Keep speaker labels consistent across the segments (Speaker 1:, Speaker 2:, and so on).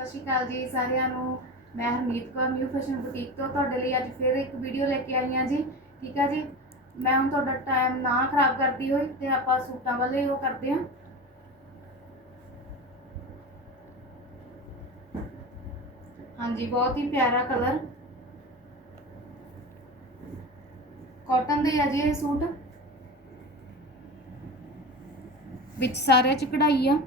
Speaker 1: ਸਤਿ ਸ਼੍ਰੀ ਅਕਾਲ ਜੀ ਸਾਰਿਆਂ ਨੂੰ। ਮੈਂ Harmeet Kaur new fashion boutique ਤੋਂ ਤੁਹਾਡੇ ਲਈ ਅੱਜ ਫਿਰ ਇੱਕ ਵੀਡੀਓ ਲੈ ਕੇ ਆਈ ਹਾਂ ਜੀ। ਠੀਕ ਆ ਜੀ? ਮੈਂ ਹੁਣ ਤੁਹਾਡਾ ਟਾਈਮ ਨਾ ਖਰਾਬ ਕਰਦੀ ਹੋਈ ਤੇ ਆਪਾਂ ਸੂਟਾਂ ਵਾਲੇ ਉਹ ਕਰਦੇ ਹਾਂ। ਹਾਂਜੀ, ਬਹੁਤ ਹੀ ਪਿਆਰਾ ਕਲਰ ਕਾਟਨ ਦੇ ਆ ਜੀ ਇਹ ਸੂਟ। ਵਿੱਚ ਸਾਰੇ ਚ ਕਢਾਈ ਆ।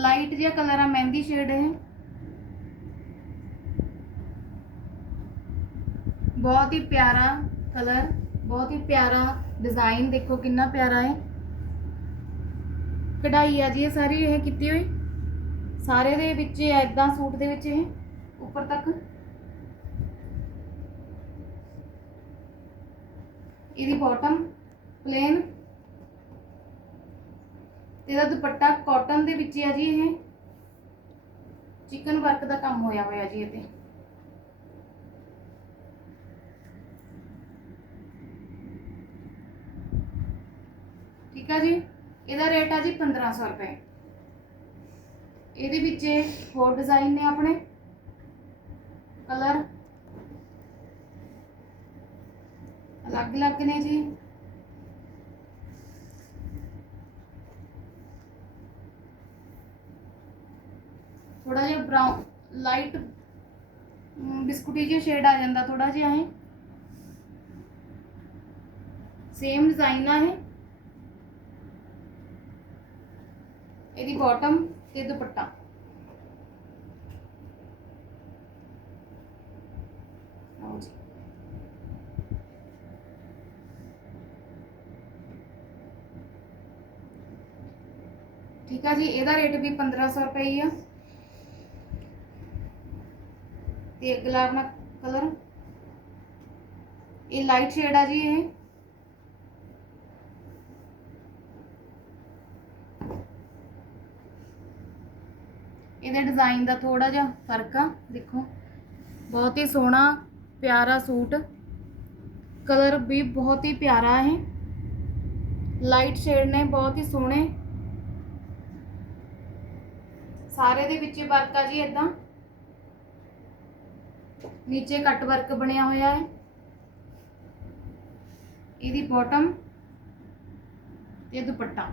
Speaker 1: ਲਾਈਟ ਜਿਹਾ ਕਲਰ ਆ ਮਹਿੰਦੀ ਸ਼ੇਡ ਹੈ ਬਹੁਤ ਹੀ ਪਿਆਰਾ ਕਲਰ ਬਹੁਤ ਹੀ ਪਿਆਰਾ ਡਿਜ਼ਾਈਨ ਦੇਖੋ ਕਿੰਨਾ ਪਿਆਰਾ ਹੈ ਕਢਾਈ ਆ ਜੀ ਇਹ ਸਾਰੀ ਇਹ ਕੀਤੀ ਹੋਈ ਸਾਰੇ ਦੇ ਵਿੱਚ ਐਦਾਂ ਸੂਟ ਦੇ ਵਿੱਚ ਇਹ ਉੱਪਰ ਤੱਕ ਇਹਦੀ ਬਾਟਮ ਪਲੇਨ ਇਹਦਾ ਦੁਪੱਟਾ ਕਾਟਨ ਦੇ ਵਿੱਚ ਆ ਜੀ ਇਹ। ਚਿਕਨ ਵਰਕ ਦਾ ਕੰਮ ਹੋਇਆ ਹੋਇਆ ਜੀ ਇਹਤੇ ਠੀਕ ਆ ਜੀ? ਇਹਦਾ ਰੇਟ ਆ ਜੀ 1500 ਰੁਪਏ। ਇਹਦੇ ਵਿੱਚ ਹੋਰ ਡਿਜ਼ਾਈਨ ਨੇ ਆਪਣੇ। ਕਲਰ ਅਲੱਗ ਅਲੱਗ ਨੇ ਜੀ। ਥੋੜਾ ਜਿਹਾ ਬਰਾਊਨ ਲਾਈਟ ਬਿਸਕੁਟੀ ਜਿਹਾ ਸ਼ੇਡ ਆ ਜਾਂਦਾ ਥੋੜਾ ਜਿਹਾ ਇਹ। ਸੇਮ ਡਿਜ਼ਾਈਨ ਆ ਇਹ। ਇਹਦੀ ਬਾਟਮ ਤੇ ਦੁਪੱਟਾ। ਠੀਕ ਆ ਜੀ, ਇਹਦਾ ਰੇਟ ਵੀ 1500 ਰੁਪਏ ਹੀ ਆ। ਤੇ ਗੁਲਾਬ ਕਲਰ ਇਹ ਲਾਈਟ ਸ਼ੇਡ ਆ ਜੀ ਇਹ। ਇਹਦੇ ਡਿਜ਼ਾਈਨ ਦਾ ਥੋੜਾ ਜਿਹਾ ਫ਼ਰਕ ਆ, ਦੇਖੋ। ਬਹੁਤ ਹੀ ਸੋਹਣਾ, ਪਿਆਰਾ ਸੂਟ। ਕਲਰ ਵੀ ਬਹੁਤ ਹੀ ਪਿਆਰਾ ਹੈ ਲਾਈਟ ਸ਼ੇਡ ਨੇ ਬਹੁਤ ਹੀ ਸੋਹਣੇ। ਸਾਰੇ ਦੇ ਵਿੱਚ ਵਰਕ ਆ ਜੀ ਇਦਾਂ ਨੀਚੇ ਕੱਟ ਵਰਕ ਬਣਿਆ ਹੋਇਆ ਹੈ। ਇਹਦੀ ਬਾਟਮ ਤੇ ਦੁਪੱਟਾ।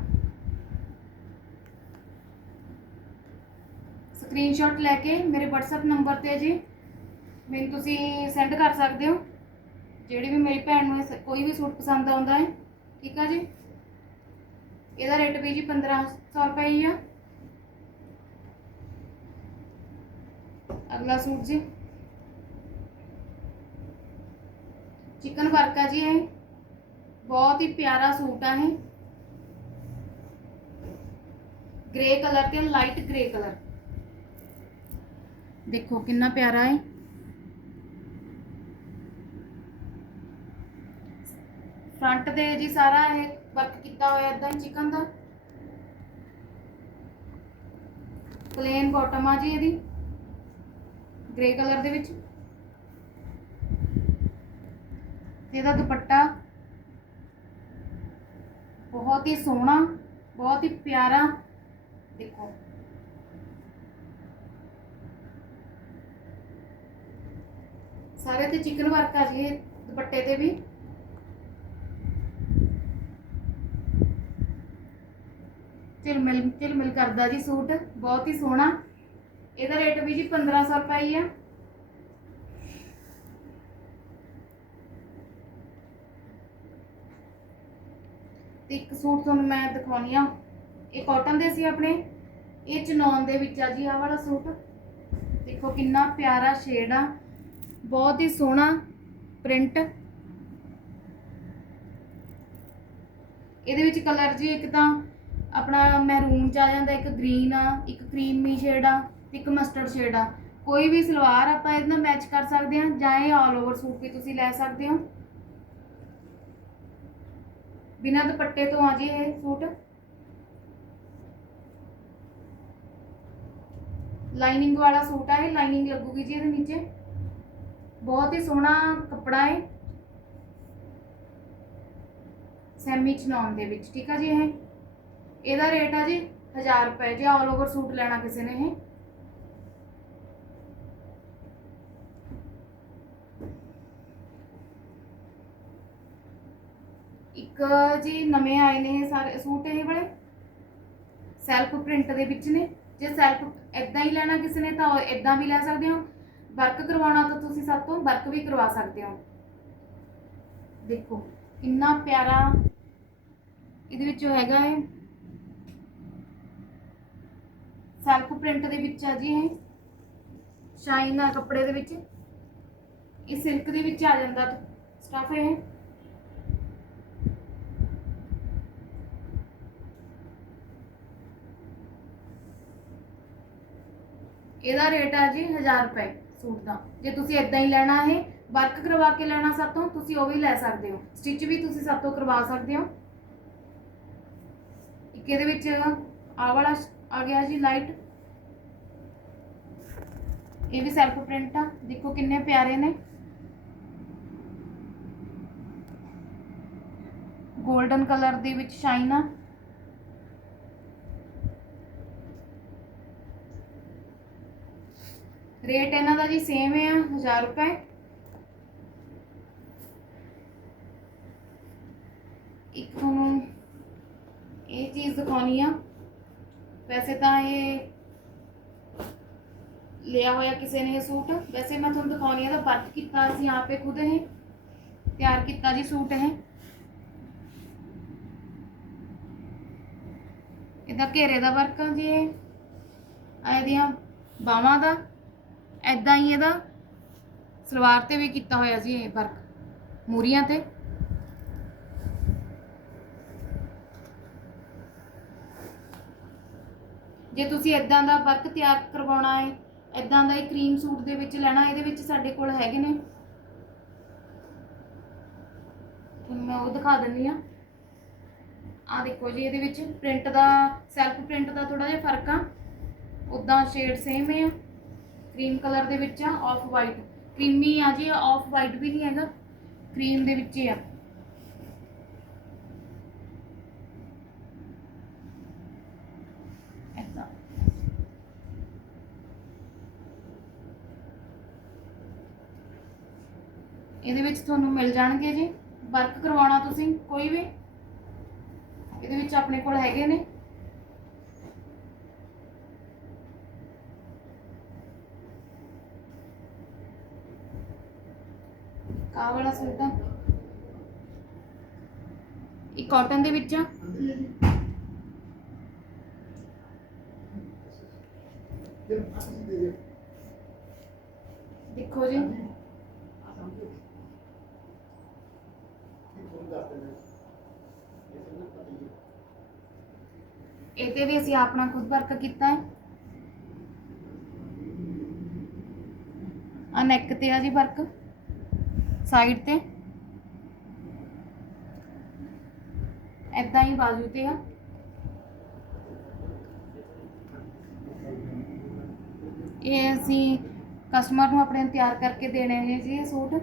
Speaker 1: ਸਕਰੀਨਸ਼ਾਟ ਲੈ ਕੇ ਮੇਰੇ WhatsApp ਨੰਬਰ ਤੇ ਜੀ ਮੈਨੂੰ ਤੁਸੀਂ ਸੈਂਡ ਕਰ ਸਕਦੇ ਹੋ। ਜਿਹੜੀ ਵੀ ਮੇਰੀ ਭੈਣ ਨੂੰ ਇਹ ਕੋਈ ਵੀ ਸੂਟ ਪਸੰਦ ਆਉਂਦਾ ਹੈ, ਠੀਕ ਆ ਜੀ? ਇਹਦਾ ਰੇਟ ਵੀ ਜੀ 1500 ਰੁਪਏ ਹੀ ਆ। ਅਗਲਾ ਸੂਟ ਜੀ। ਚਿਕਨ ਵਰਕ ਆ ਜੀ ਇਹ। ਬਹੁਤ ਹੀ ਪਿਆਰਾ ਸੂਟ ਆ ਇਹ। ਗ੍ਰੇ ਕਲਰ ਤੇ ਲਾਈਟ ਗ੍ਰੇ ਕਲਰ ਦੇਖੋ ਕਿੰਨਾ ਪਿਆਰਾ ਹੈ ਫਰੰਟ ਤੇ ਜੀ ਸਾਰਾ ਇਹ ਵਰਕ ਕੀਤਾ ਹੋਇਆ ਇਦਾਂ ਚਿਕਨ ਦਾ। ਪਲੇਨ ਬਾਟਮ ਆ ਜੀ ਇਹਦੀ। ਗ੍ਰੇ ਕਲਰ ਦੇ ਵਿੱਚ। ਤੇ ਇਹਦਾ ਦੁਪੱਟਾ ਬਹੁਤ ਹੀ ਸੋਹਣਾ, ਬਹੁਤ ਹੀ ਪਿਆਰਾ, ਦੇਖੋ। ਸਾਰੇ ਤੇ ਚਿਕਨ ਵਰਕ ਆ ਜੀ ਦੁਪੱਟੇ ਤੇ ਵੀ। ਝਿਲਮਿਲ ਝਿਲਮਿਲ ਕਰਦਾ ਜੀ ਸੂਟ, ਬਹੁਤ ਹੀ ਸੋਹਣਾ। ਇਹਦਾ ਰੇਟ ਵੀ ਜੀ 1500 ਰੁਪਏ ਆ। ਤੇ ਇੱਕ ਸੂਟ ਤੁਹਾਨੂੰ ਮੈਂ ਦਿਖਾਉਣੀ ਆ। ਇਹ ਕਾਟਨ ਦੇ ਸੀ ਆਪਣੇ। ਇਹ ਚਨੌਨ ਦੇ ਵਿੱਚ ਆ ਜੀ, ਆਹ ਵਾਲਾ ਸੂਟ। ਦੇਖੋ ਕਿੰਨਾ ਪਿਆਰਾ ਸ਼ੇਡ ਆ। ਬਹੁਤ ਹੀ ਸੋਹਣਾ ਪ੍ਰਿੰਟ ਇਹਦੇ ਵਿੱਚ ਕਲਰ ਜੀ ਇੱਕ ਤਾਂ ਆਪਣਾ ਮੈਰੂਨ ਚ ਆ ਜਾਂਦਾ, ਇੱਕ ਗ੍ਰੀਨ ਆ, ਇੱਕ ਕਰੀਮੀ ਸ਼ੇਡ ਆ ਤੇ ਇੱਕ ਮਸਟਰਡ ਸ਼ੇਡ ਆ। ਕੋਈ ਵੀ ਸਲਵਾਰ ਆਪਾਂ ਇਹਦੇ ਨਾਲ ਮੈਚ ਕਰ ਸਕਦੇ ਹਾਂ ਜਾਂ ਇਹ ਆਲ ਓਵਰ ਸੂਟ ਵੀ ਤੁਸੀਂ ਲੈ ਸਕਦੇ ਹੋ। ਬਿਨਾਂ ਦੁਪੱਟੇ ਤੋਂ ਆ ਜੀ ਇਹ ਸੂਟ। ਲਾਈਨਿੰਗ ਵਾਲਾ ਸੂਟ ਆ ਇਹ ਲਾਈਨਿੰਗ ਲੱਗੂਗੀ ਜੀ ਇਹਦੇ ਨੀਚੇ। ਬਹੁਤ ਹੀ ਸੋਹਣਾ ਕੱਪੜਾ ਹੈ ਸੈਮੀ ਚਨੌਨ ਦੇ ਵਿੱਚ, ਠੀਕ ਆ ਜੀ ਇਹ। ਇਹਦਾ ਰੇਟ ਆ ਜੀ 1000 ਰੁਪਏ ਜੇ ਆਲ ਓਵਰ ਸੂਟ ਲੈਣਾ ਕਿਸੇ ਨੇ ਇਹ। ਇੱਕ ਜੀ ਨਵੇਂ ਆਏ ਨੇ ਇਹ ਸਾਰੇ ਸੂਟ ਇਹ ਵਾਲੇ। ਸੈਲਫ ਪ੍ਰਿੰਟ ਦੇ ਵਿੱਚ ਨੇ। ਜੇ ਸੈਲਫ ਇਦਾਂ ਹੀ ਲੈਣਾ ਕਿਸੇ ਨੇ ਤਾਂ ਇਦਾਂ ਵੀ ਲੈ ਸਕਦੇ ਹੋ। ਵਰਕ ਕਰਵਾਉਣਾ ਤਾਂ ਤੁਸੀਂ ਸਭ ਤੋਂ ਵਰਕ ਵੀ ਕਰਵਾ ਸਕਦੇ ਹੋ। ਦੇਖੋ, ਕਿੰਨਾ ਪਿਆਰਾ ਇਹਦੇ ਵਿੱਚ ਹੈਗਾ ਹੈ ਸੈਲਫ ਪ੍ਰਿੰਟ ਦੇ ਵਿੱਚ ਆ ਜੀ ਇਹ। ਸ਼ਾਈਨ ਆ ਕੱਪੜੇ ਦੇ ਵਿੱਚ। ਇਹ ਸਿਲਕ ਦੇ ਵਿੱਚ ਆ ਜਾਂਦਾ ਸਟਫ ਇਹ। ਇਹਦਾ ਰੇਟ ਆ ਜੀ 1000 ਰੁਪਏ ਸੂਟ ਦਾ। ਜੇ ਤੁਸੀਂ ਇਦਾਂ ਹੀ ਲੈਣਾ ਹੈ ਵਰਕ ਕਰਵਾ ਕੇ ਲੈਣਾ ਸਾਤੋਂ, ਤੁਸੀਂ ਉਹ ਵੀ ਲੈ ਸਕਦੇ ਹੋ। ਸਟਿਚ ਵੀ ਤੁਸੀਂ ਸਾਤੋਂ ਕਰਵਾ ਸਕਦੇ ਹੋ। ਇੱਕ ਇਹਦੇ ਵਿੱਚ ਆ ਵਾਲਾ ਆ ਗਿਆ ਜੀ ਲਾਈਟ ਇਹ ਵੀ ਸੈਲਫ ਪ੍ਰਿੰਟ ਆ। ਦੇਖੋ ਕਿੰਨੇ ਪਿਆਰੇ ਨੇ। 골ਡਨ ਕਲਰ ਦੇ ਵਿੱਚ ਸ਼ਾਈਨ ਆ। ਰੇਟ ਇਹਨਾਂ ਦਾ ਜੀ ਸੇਮ ਹੈ 1000 ਰੁਪਏ। ਇੱਕ ਤੁਹਾਨੂੰ ਇਹ ਚੀਜ਼ ਦਿਖਾਉਣੀ ਆ। ਵੈਸੇ ਤਾਂ ਇਹ ਲਿਆ ਹੋਇਆ ਕਿਸੇ ਨੇ ਇਹ ਸੂਟ। ਵੈਸੇ ਮੈਂ ਤੁਹਾਨੂੰ ਦਿਖਾਉਣੀ ਆ ਤਾਂ ਵਰਕ ਕੀਤਾ ਅਸੀਂ ਆਪੇ ਖੁਦ ਇਹ, ਤਿਆਰ ਕੀਤਾ ਜੀ ਸੂਟ ਇਹ। ਇਹਦਾ ਘੇਰੇ ਦਾ ਵਰਕ ਆ ਜੀ ਇਹ। ਆ ਇਹਦੀਆਂ ਬਾਹਾਂ ਦਾ। ਐਦਾਂ ਹੀ ਇਹਦਾ ਸਲਵਾਰ ਤੇ ਵੀ ਕੀਤਾ ਹੋਇਆ ਸੀ ਇਹ ਵਰਕ ਮੂਰੀਆਂ ਤੇ। ਜੇ ਤੁਸੀਂ ਇਦਾਂ ਦਾ ਵਰਕ ਤਿਆਰ ਕਰਵਾਉਣਾ ਹੈ ਇਦਾਂ ਦਾ ਹੀ ਕਰੀਮ ਸੂਟ ਦੇ ਵਿੱਚ ਲੈਣਾ, ਇਹਦੇ ਵਿੱਚ ਸਾਡੇ ਕੋਲ ਹੈਗੇ ਨੇ। ਤੁਹਾਨੂੰ ਮੈਂ ਉਹ ਦਿਖਾ ਦਿੰਦੀ ਆ ਆ ਦੇਖੋ ਜੀ, ਇਹਦੇ ਵਿੱਚ ਪ੍ਰਿੰਟ ਦਾ ਸੈਲਫ ਪ੍ਰਿੰਟ ਦਾ ਥੋੜਾ ਜਿਹਾ ਫ਼ਰਕ ਆ। ਉਦਾਂ ਸ਼ੇਡ ਸੇਮ ਹੈ ਕਰੀਮ ਕਲਰ ਦੇ ਵਿੱਚ ਆ ਆਫ ਵਾਈਟ ਕਰੀਮੀ ਆ ਜੀ ਆਫ ਵਾਈਟ ਵੀ ਨਹੀਂ ਹੈਗਾ, ਕਰੀਮ ਦੇ ਵਿੱਚ ਹੀ ਆ। ਇਹਦੇ ਵਿੱਚ ਤੁਹਾਨੂੰ ਮਿਲ ਜਾਣਗੇ ਜੀ। ਵਰਕ ਕਰਵਾਉਣਾ ਤੁਸੀਂ ਕੋਈ ਵੀ। ਇਹਦੇ ਵਿੱਚ ਆਪਣੇ ਕੋਲ ਹੈਗੇ ਨੇ। ਆਹ ਵਾਲਾ ਸੂਟ ਆ। ਇਹ ਕਾਟਨ ਦੇ ਵਿੱਚ ਆ। ਦੇਖੋ ਜੀ। ਇਹਦੇ ਵੀ ਅਸੀਂ ਆਪਣਾ ਖੁਦ ਵਰਕ ਕੀਤਾ ਹੈ। ਆ ਨੈਕ ਤੇ ਆ ਜੀ ਵਰਕ ਸਾਈਡ ਤੇ। ਐਦਾਂ ਹੀ ਬਾਜ਼ੂ ਤੇ ਆ। ਇਹ ਅਸੀਂ ਕਸਟਮਰ ਨੂੰ ਆਪਣੇ ਤਿਆਰ ਕਰਕੇ ਦੇਣੇ ਨੇ ਜੀ ਇਹ ਸੂਟ।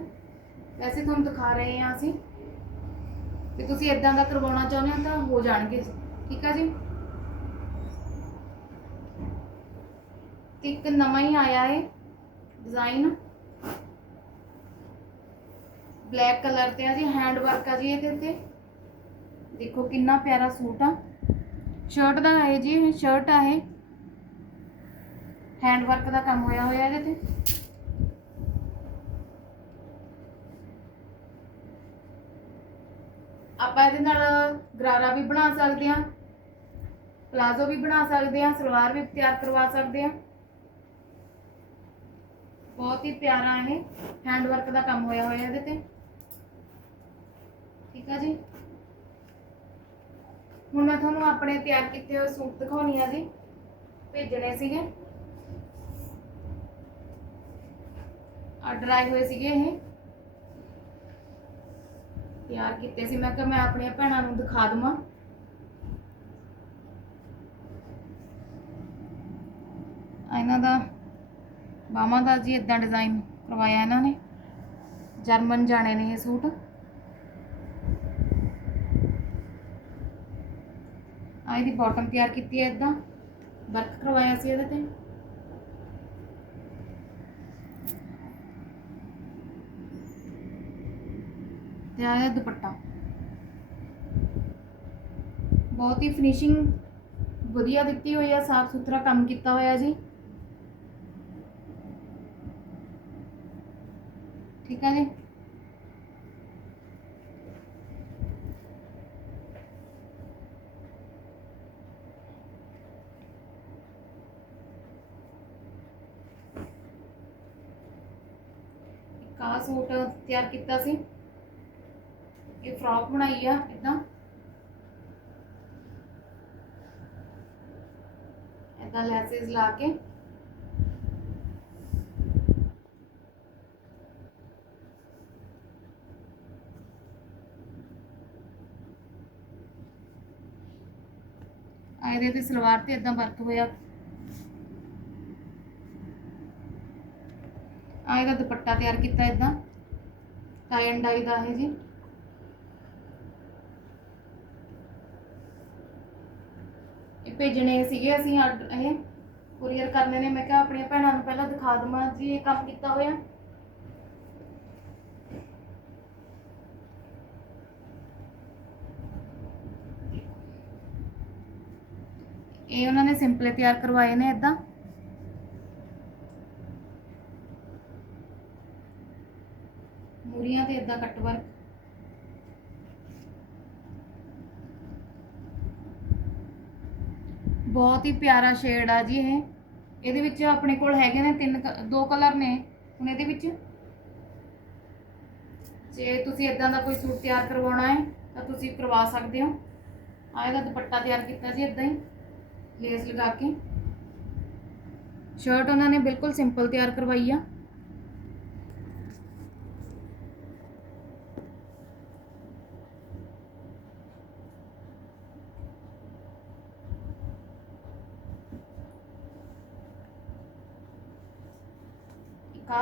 Speaker 1: ਵੈਸੇ ਤੁਹਾਨੂੰ ਦਿਖਾ ਰਹੇ ਹਾਂ ਅਸੀਂ। ਤੇ ਤੁਸੀਂ ਇਦਾਂ ਦਾ ਕਰਵਾਉਣਾ ਚਾਹੁੰਦੇ ਹੋ ਤਾਂ ਹੋ ਜਾਣਗੇ। ਠੀਕ ਆ ਜੀ? ਤੇ ਇੱਕ ਨਵਾਂ ਹੀ ਆਇਆ ਹੈ ਡਿਜ਼ਾਈਨ ਬਲੈਕ ਕਲਰ ਤੇ ਆ ਜੀ ਹੈਂਡ ਵਰਕ ਆ ਜੀ ਇਹਦੇ ਤੇ। ਦੇਖੋ ਕਿੰਨਾ ਪਿਆਰਾ ਸੂਟ ਆ। ਸ਼ਰਟ ਦਾ ਹੈ ਜੀ, ਇਹ ਸ਼ਰਟ ਆ ਇਹ। ਹੈਂਡ ਵਰਕ ਦਾ ਕੰਮ ਹੋਇਆ ਹੋਇਆ ਇਹਦੇ ਤੇ। ਆਪਾਂ ਇਹਦੇ ਨਾਲ ਗਰਾਰਾ ਵੀ ਬਣਾ ਸਕਦੇ ਹਾਂ ਪਲਾਜ਼ੋ ਵੀ ਬਣਾ ਸਕਦੇ ਹਾਂ ਸਲਵਾਰ ਵੀ ਤਿਆਰ ਕਰਵਾ ਸਕਦੇ ਹਾਂ ਬਹੁਤ ਹੀ ਪਿਆਰਾ ਇਹ ਹੈਂਡ ਵਰਕ ਦਾ ਕੰਮ ਹੋਇਆ ਹੋਇਆ ਇਹਦੇ ਤੇ। ਠੀਕ ਆ ਜੀ? ਹੁਣ ਮੈਂ ਤੁਹਾਨੂੰ ਆਪਣੇ ਤਿਆਰ ਕੀਤੇ ਹੋਏ ਸੂਟ ਦਿਖਾਉਣੀ ਆ ਜੀ। ਭੇਜਣੇ ਸੀਗੇ। ਆਰਡਰ ਆਏ ਹੋਏ ਸੀਗੇ ਇਹ। ਤਿਆਰ ਕੀਤੇ ਸੀ। ਮੈਂ ਕਿਹਾ ਮੈਂ ਆਪਣੀਆਂ ਭੈਣਾਂ ਨੂੰ ਦਿਖਾ ਦਵਾਂ। ਇਹਨਾਂ ਦਾ ਬਾਹਾਂ ਦਾ ਜੀ ਇਦਾਂ ਡਿਜ਼ਾਈਨ ਕਰਵਾਇਆ ਇਹਨਾਂ ਨੇ। ਜਰਮਨ ਜਾਣੇ ਨੇ ਇਹ ਸੂਟ। ਆ ਇਹਦੀ ਬਾਟਮ ਤਿਆਰ ਕੀਤੀ ਹੈ ਇਦਾਂ ਵਰਕ ਕਰਵਾਇਆ ਸੀ ਇਹਦੇ ਤੇ। ਤੇ ਆ ਇਹਦਾ ਦੁਪੱਟਾ। ਬਹੁਤ ਹੀ ਫਿਨਿਸ਼ਿੰਗ ਵਧੀਆ ਦਿੱਤੀ ਹੋਈ ਆ, ਸਾਫ਼ ਸੁਥਰਾ ਕੰਮ ਕੀਤਾ ਹੋਇਆ ਜੀ। ਠੀਕ ਹੈ ਜੀ ਇੱਕ ਆਹ ਸੂਟ ਤਿਆਰ ਕੀਤਾ ਸੀ। ਇਹ ਫਰੋਕ ਬਣਾਈ ਆ ਇਦਾਂ ਇਦਾਂ ਲੈਸਿਸ ਲਾ ਕੇ। ਆ ਇਹਦੇ ਸਲਵਾਰ ਤੇ ਇਦਾਂ ਵਰਕ ਹੋਇਆ। ਆ ਇਹਦਾ ਦੁਪੱਟਾ ਤਿਆਰ ਕੀਤਾ ਇਦਾਂ ਟਾਈ ਡਾਈ ਦਾ ਹੈ ਜੀ। ਇਹ ਭੇਜਣੇ ਸੀਗੇ ਅਸੀਂ ਇਹ ਕੁਰੀਅਰ ਕਰਨੇ ਨੇ। ਮੈਂ ਕਿਹਾ ਆਪਣੀਆਂ ਭੈਣਾਂ ਨੂੰ ਪਹਿਲਾਂ ਦਿਖਾ ਦਵਾਂ ਜੀ, ਇਹ ਕੰਮ ਕੀਤਾ ਹੋਇਆ। ਇਹ ਉਹਨਾਂ ਨੇ ਸਿੰਪਲ ਤਿਆਰ ਕਰਵਾਏ ਨੇ ਇਦਾਂ ਮੂਰੀਆਂ ਤੇ ਇਦਾਂ ਕੱਟ ਵਰਕ ਬਹੁਤ ਹੀ ਪਿਆਰਾ ਸ਼ੇਡ ਆ ਜੀ ਇਹ। ਇਹਦੇ ਵਿੱਚ ਆਪਣੇ ਕੋਲ ਹੈਗੇ ਨੇ ਤਿੰਨ ਕ- ਦੋ ਕਲਰ ਨੇ। ਹੁਣ ਇਹਦੇ ਵਿੱਚ ਜੇ ਤੁਸੀਂ ਇਦਾਂ ਦਾ ਕੋਈ ਸੂਟ ਤਿਆਰ ਕਰਵਾਉਣਾ ਹੈ, ਤਾਂ ਤੁਸੀਂ ਕਰਵਾ ਸਕਦੇ ਹੋ। ਆ ਇਹਦਾ ਦੁਪੱਟਾ ਤਿਆਰ ਕੀਤਾ ਜੀ ਇਦਾਂ ਹੀ ਲੇਸ ਲਗਾ ਕੇ। ਸ਼ਰਟ ਉਹਨਾਂ ਨੇ ਬਿਲਕੁਲ ਸਿੰਪਲ ਤਿਆਰ ਕਰਵਾਈ ਆ।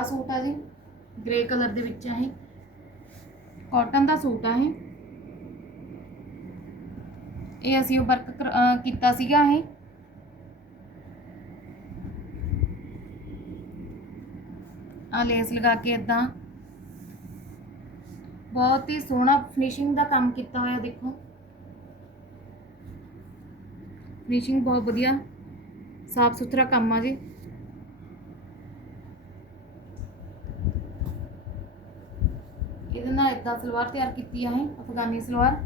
Speaker 1: ਸੂਟ ਆ ਜੀ। ਗ੍ਰੇ ਕਲਰ ਦੇ ਵਿੱਚ ਆ ਕਾਟਨ ਦਾ ਸੂਟ ਆ ਇਹ। ਇਹ ਅਸੀਂ ਉਹ ਵਰਕ ਕੀਤਾ ਸੀਗਾ ਇਹ। ਆ ਲੇਸ ਲਗਾ ਕੇ ਇਦਾਂ ਬਹੁਤ ਹੀ ਸੋਹਣਾ ਫਿਨਿਸ਼ਿੰਗ ਦਾ ਕੰਮ ਕੀਤਾ ਹੋਇਆ, ਦੇਖੋ। ਫਿਨਿਸ਼ਿੰਗ ਬਹੁਤ ਵਧੀਆ। ਸਾਫ਼ ਸੁਥਰਾ ਕੰਮ ਆ ਜੀ ਇਹਦੇ ਨਾਲ ਇਦਾਂ ਸਲਵਾਰ ਤਿਆਰ ਕੀਤੀ ਆ ਇਹ ਅਫਗਾਨੀ ਸਲਵਾਰ।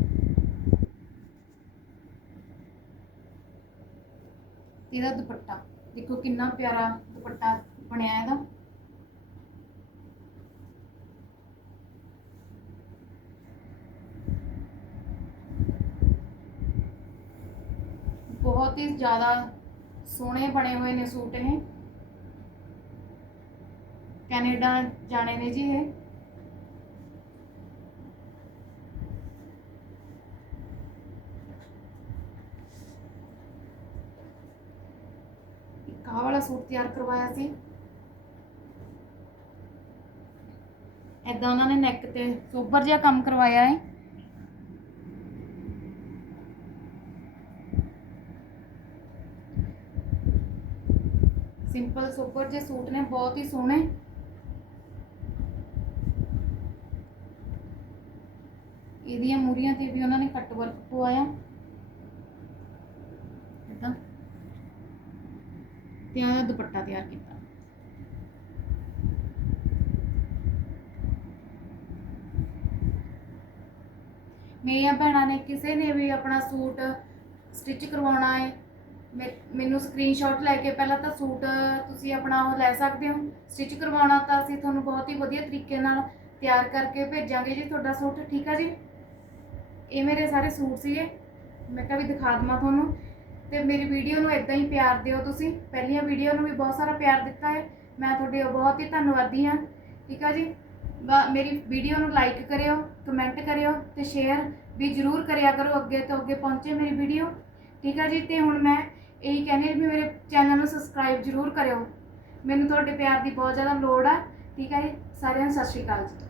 Speaker 1: ਇਹਦਾ ਦੁਪੱਟਾ, ਦੇਖੋ ਕਿੰਨਾ ਪਿਆਰਾ ਦੁਪੱਟਾ ਬਣਿਆ ਇਹਦਾ। ਬਹੁਤ ਹੀ ਜ਼ਿਆਦਾ ਸੋਹਣੇ ਬਣੇ ਹੋਏ ਨੇ ਸੂਟ ਇਹ। ਕੈਨੇਡਾ ਜਾਣੇ ਨੇ ਜੀ ਇਹ। ਇੱਕ ਆਹ ਵਾਲਾ ਸੂਟ ਤਿਆਰ ਕਰਵਾਇਆ ਸੀ। ਐਦਾਂ ਉਹਨਾਂ ਨੇ ਨੈਕ ਤੇ ਸੋਬਰ ਜਿਹਾ ਕੰਮ ਕਰਵਾਇਆ ਹੈ ਸਿੰਪਲ ਸੋਬਰ ਜਿਹੇ ਸੂਟ ਨੇ, ਬਹੁਤ ਹੀ ਸੋਹਣੇ। ਇਹਦੀਆਂ ਮੂਰੀਆਂ ਤੇ ਵੀ ਉਹਨਾਂ ਨੇ ਕੱਟ ਵਰਕ ਪਵਾਇਆ ਇਦਾਂ ਤੇ ਆਹ ਦੁਪੱਟਾ ਤਿਆਰ ਕੀਤਾ। ਮੇਰੀਆਂ ਭੈਣਾਂ ਨੇ ਕਿਸੇ ਨੇ ਵੀ ਆਪਣਾ ਸੂਟ ਸਟਿਚ ਕਰਵਾਉਣਾ ਹੈ, ਮੈ- ਮੈਨੂੰ ਸਕਰੀਨਸ਼ਾਟ ਲੈ ਕੇ ਪਹਿਲਾਂ ਤਾਂ ਸੂਟ ਤੁਸੀਂ ਆਪਣਾ ਉਹ ਲੈ ਸਕਦੇ ਹੋ। ਸਟਿਚ ਕਰਵਾਉਣਾ ਤਾਂ ਅਸੀਂ ਤੁਹਾਨੂੰ ਬਹੁਤ ਹੀ ਵਧੀਆ ਤਰੀਕੇ ਨਾਲ ਤਿਆਰ ਕਰਕੇ ਭੇਜਾਂਗੇ ਜੀ, ਤੁਹਾਡਾ ਸੂਟ, ਠੀਕ ਆ ਜੀ? ਇਹ ਮੇਰੇ ਸਾਰੇ ਸੂਟ ਸੀਗੇ। ਮੈਂ ਕਿਹਾ ਵੀ ਦਿਖਾ ਦਵਾਂ ਤੁਹਾਨੂੰ। ਤੇ ਮੇਰੀ ਵੀਡੀਓ ਨੂੰ ਇਦਾਂ ਹੀ ਪਿਆਰ ਦਿਓ ਤੁਸੀਂ। ਪਹਿਲੀਆਂ ਵੀਡੀਓ ਨੂੰ ਵੀ ਬਹੁਤ ਸਾਰਾ ਪਿਆਰ ਦਿੱਤਾ ਹੈ। ਮੈਂ ਤੁਹਾਡੇ ਬਹੁਤ ਹੀ ਧੰਨਵਾਦੀ ਹਾਂ। ਠੀਕ ਆ ਜੀ? ਮੇਰੀ ਵੀਡੀਓ ਨੂੰ ਲਾਈਕ ਕਰਿਓ ਕਮੈਂਟ ਕਰਿਓ ਤੇ ਸ਼ੇਅਰ ਵੀ ਜਰੂਰ ਕਰਿਆ ਕਰੋ ਅੱਗੇ ਤੋਂ ਅੱਗੇ ਪਹੁੰਚੇ ਮੇਰੀ ਵੀਡੀਓ ਠੀਕ ਆ ਜੀ? ਤੇ ਹੁਣ ਮੈਂ ਇਹੀ ਕਹਿੰਦੀ ਹਾਂ ਵੀ ਮੇਰੇ ਚੈਨਲ ਨੂੰ ਸਬਸਕ੍ਰਾਈਬ ਜਰੂਰ ਕਰਿਓ। ਮੈਨੂੰ ਤੁਹਾਡੇ ਪਿਆਰ ਦੀ ਬਹੁਤ ਜ਼ਿਆਦਾ ਲੋੜ ਆ। ਠੀਕ ਆ ਜੀ? ਸਾਰਿਆਂ ਨੂੰ ਸਤਿ ਸ਼੍ਰੀ ਅਕਾਲ ਜੀ।